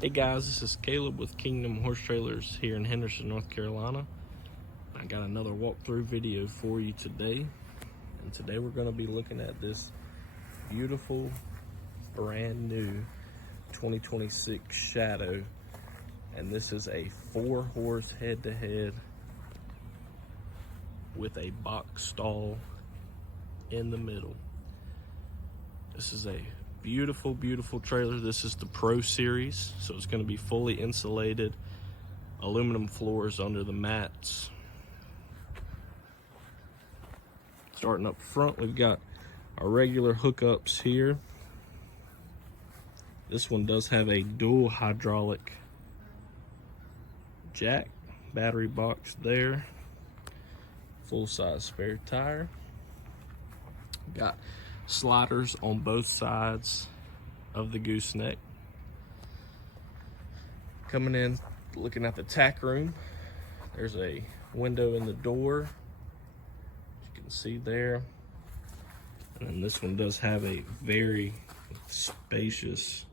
Hey guys, this is Caleb with Kingdom Horse Trailers here in Henderson, North Carolina. I got another walkthrough video for you today. And today we're going to be looking at this beautiful, brand new 2026 Shadow. And this is a 4-horse head-to-head with a box stall in the middle. This is a beautiful, beautiful trailer. This is the Pro Series, so it's going to be fully insulated, aluminum floors under the mats. Starting up front, we've got our regular hookups here. This one does have a dual hydraulic jack, battery box there, full-size spare tire. Got sliders on both sides of the gooseneck. Coming in, looking at the tack room, there's a window in the door, as you can see there. And then this one does have a very spacious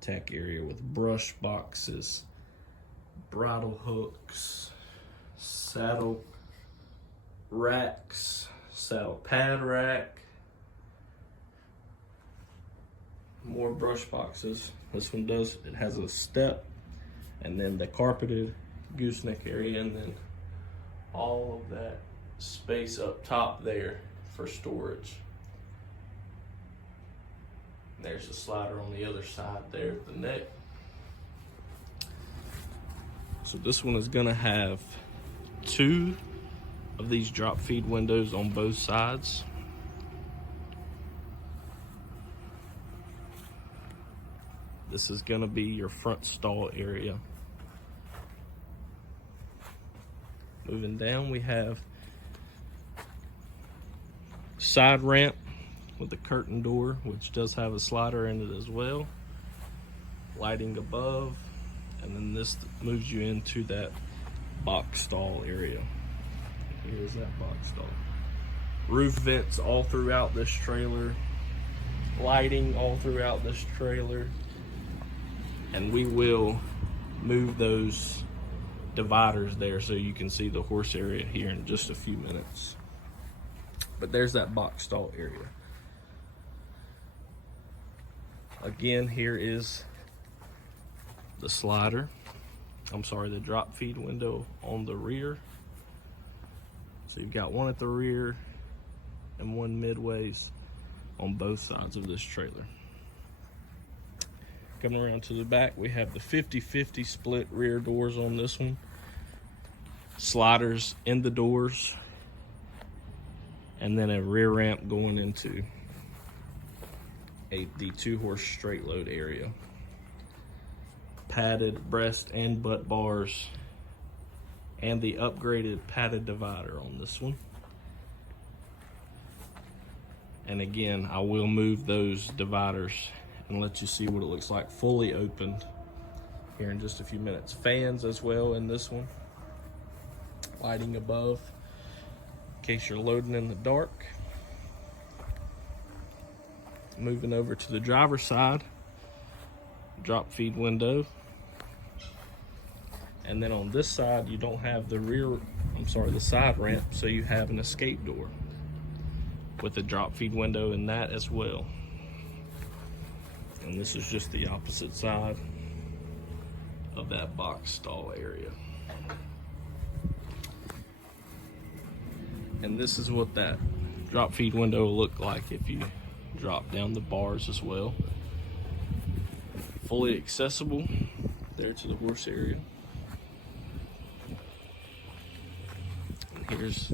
tack area with brush boxes, bridle hooks, saddle racks, saddle pad rack, more brush boxes. This one it has a step, and then the carpeted gooseneck area, and then all of that space up top there for storage. And there's a slider on the other side there of the neck. So this one is gonna have 2 of these drop feed windows on both sides. This is gonna be your front stall area. Moving down, we have side ramp with a curtain door, which does have a slider in it as well. Lighting above, and then this moves you into that box stall area. Here's that box stall. Roof vents all throughout this trailer. Lighting all throughout this trailer. And we will move those dividers there so you can see the horse area here in just a few minutes. But there's that box stall area. Again, here is the slider. The drop feed window on the rear. So you've got one at the rear and one midways on both sides of this trailer. Coming around to the back, we have the 50-50 split rear doors on this one. Sliders in the doors, and then a rear ramp going into the 2-horse straight load area. Padded breast and butt bars, and the upgraded padded divider on this one. And again, I will move those dividers and let you see what it looks like fully opened here in just a few minutes. Fans as well in this one. Lighting above in case you're loading in the dark. Moving over to the driver's side, drop feed window. And then on this side, you don't have the side ramp, so you have an escape door with a drop feed window in that as well. And this is just the opposite side of that box stall area. And this is what that drop feed window will look like if you drop down the bars as well. Fully accessible there to the horse area. And here's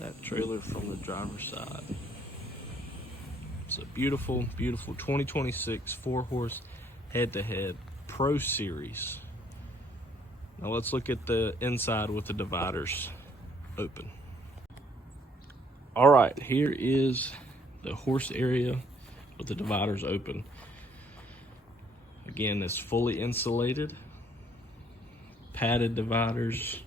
that trailer from the driver's side. It's a beautiful, beautiful 2026 4-horse head-to-head Pro Series. Now let's look at the inside with the dividers open. All right, here is the horse area with the dividers open. Again, it's fully insulated, padded dividers,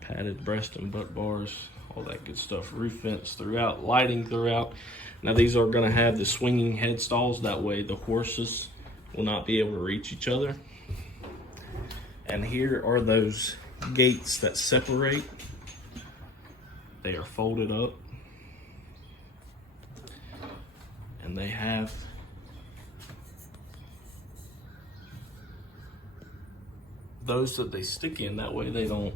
padded breast and butt bars, all that good stuff. Roof vents throughout, lighting throughout. Now these are going to have the swinging head stalls. That way the horses will not be able to reach each other. And here are those gates that separate. They are folded up, and they have those that they stick in, that way they don't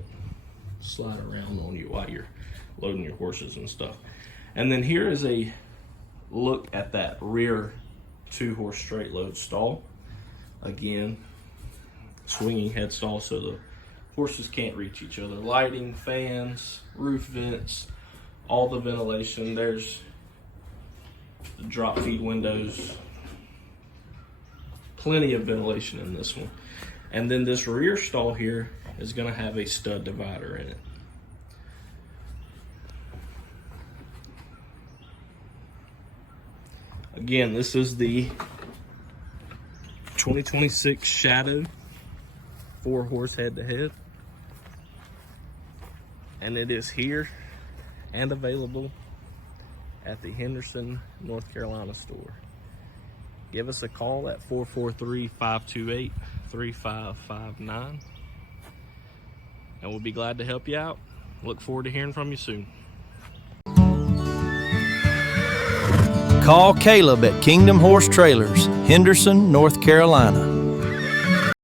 slide around on you while you're loading your horses and stuff. And then here is a look at that rear 2-horse straight load stall. Again, swinging head stall so the horses can't reach each other. Lighting, fans, roof vents, all the ventilation. There's the drop feed windows. Plenty of ventilation in this one. And then this rear stall here is going to have a stud divider in it. Again, this is the 2026 Shadow 4-horse head-to-head. And it is here and available at the Henderson, North Carolina store. Give us a call at 443-528-3559. And we'll be glad to help you out. Look forward to hearing from you soon. Call Caleb at Kingdom Horse Trailers, Henderson, North Carolina.